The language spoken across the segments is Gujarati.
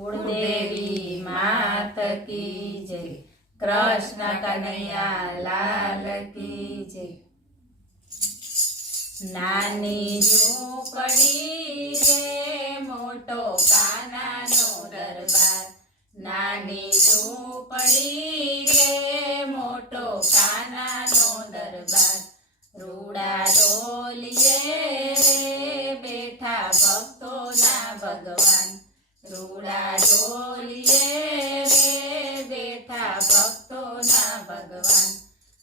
કુળદેવી માત કી જય, કૃષ્ણ કનૈયા લાલ કી જય। નાની ઝૂંપડી રે મોટો કાનાનો દરબાર, નાની ઝૂંપડી રે મોટો કાનાનો દરબાર, રૂડા ડોલીએ રે બેઠા ભક્તોના ભગવાન, રૂડા ડોલીએ રે બેઠા ભક્તોના ભગવાન,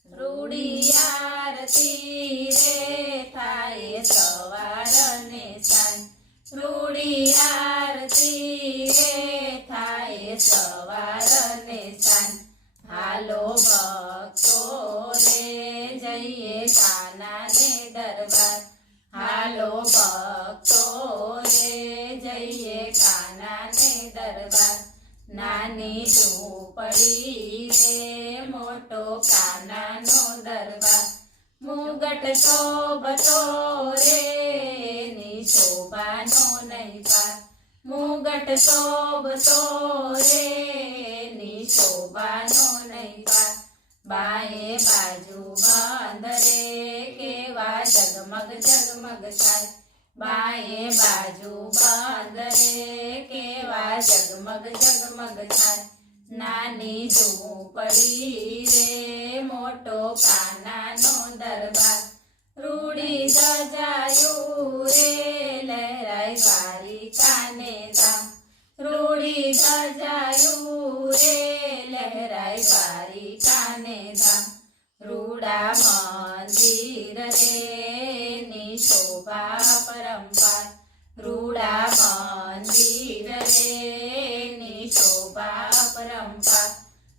રૂડી આરતી રે થાય સવાર ને સાંજ, રૂડી આરતી રે થાય સવાર ને સાંજ, હાલો ભક્તો રે જઈએ કાનાને દરબાર, હાલો ભક્તો રે જઈએ કાનાને દરબાર, નાની ઝૂંપડી રે મોટો કાનાનો દરબાર, મુગટ શોભતો રે ની શોભાનો નહીં પાર, મુગટ શોભતો રે ની શોભાનો નહીં પાર, બાએ બાજુ બંધ રે કેવા જગમગ જગમગ થાય, બાએ બાજુ બંધ રે કેવા જગમગ જગમગ થાય, નાની ઝૂંપડી રે મોટો કાનાનો દરબાર, રૂડી ધજાયું રે લહેરાય દ્વારિકાને ધામ, રૂડી ધજાયું રે લહેરાય દ્વારિકાને ધામ, રૂડા મંદિર રે ની શોભા પરંપાર, રૂડા મંદિર રે ની શોભા પરંપાર,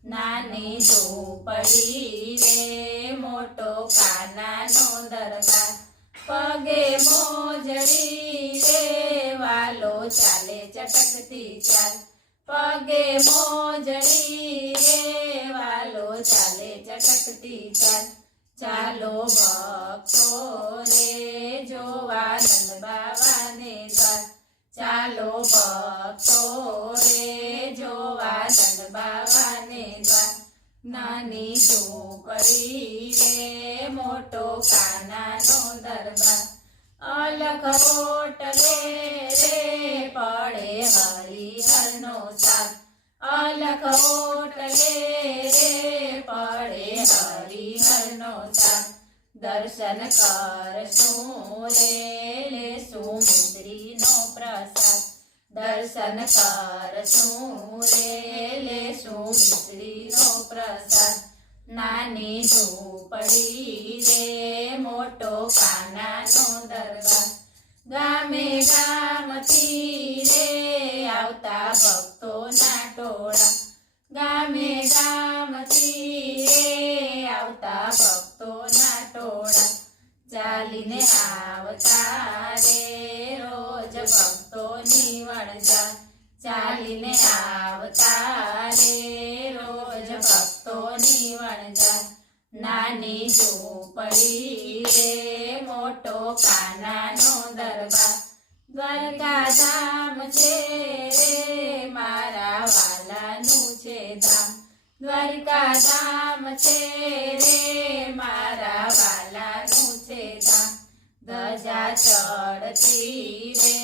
નાની ઝૂંપડી રે મોટો કાનાનો દરબાર, પગે મોજડી રે વાલો ચાલે ચટકતી ચાલ, પગે મોજડી રે વાલો ચાલે ચટકતી ચાલ, ચાલો ભક્તો રે જોવા નંદ બાવાને દ્વાર, ચાલો ભક્તો રે જોવા નંદ બાવાને દ્વાર, નાની ઝૂંપડી રે મોટો કાનાનો દરબાર, અલખ ઓટલે રે પડે હરિહરનો સાથ, અલખ ઓટલે રે પડે હરિહરનો સાથ, દર્શન કરશું રે લેશું મિશ્રીનો પ્રસાદ, દર્શન કરશું રે લેશું મિશ્રીનો પ્રસાદ, નાની ઝૂંપડી રે મોટો કાનાનો દરબાર, ગામે ગામથી રે આવતા ભક્તોના ટોળા, ગામે ગામથી રે આવતા ભક્તોના ટોળા, ચાલીને આવતા રે રોજ ભક્તોની વણજા, ચાલીને આવતા રે રોજ ભક્તોની વણજા, નાની ઝૂંપડી રે મોટો કાનાનો દરબાર, દ્વારકાધામ છે રે મારા વાલાનું છે ધામ, દ્વારકાધામ છે રે મારા વાલાનું છે ધામ, ધજા ચડતી રે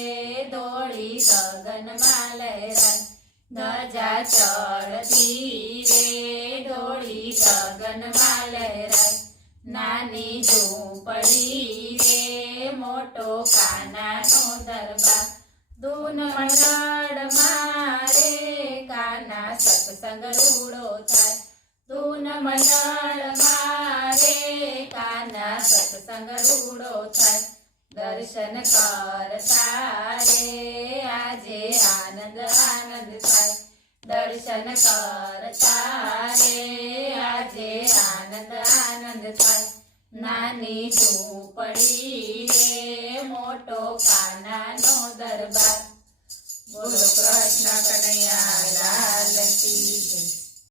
દોડી ગગનમાં લહેરાય, ધજા ચડતી રે દોડી ગગનમાં લહેરાય, નાની ઝૂંપડી રે મોટો કાનાનો દરબાર, ધૂન મંડળમાં રે કાના સત્સંગ રૂડો થાય, ધૂન મંડળમાં રે કાના સત્સંગ રૂડો થાય, દર્શન કરતા રે આજે આનંદ આનંદ થાય, દર્શન કરતા રે આજે આનંદ આનંદ થાય, નાની ઝૂંપડી રે મોટો કાનાનો દરબાર, બોલો કૃષ્ણ કનૈયા લાલ કી જય।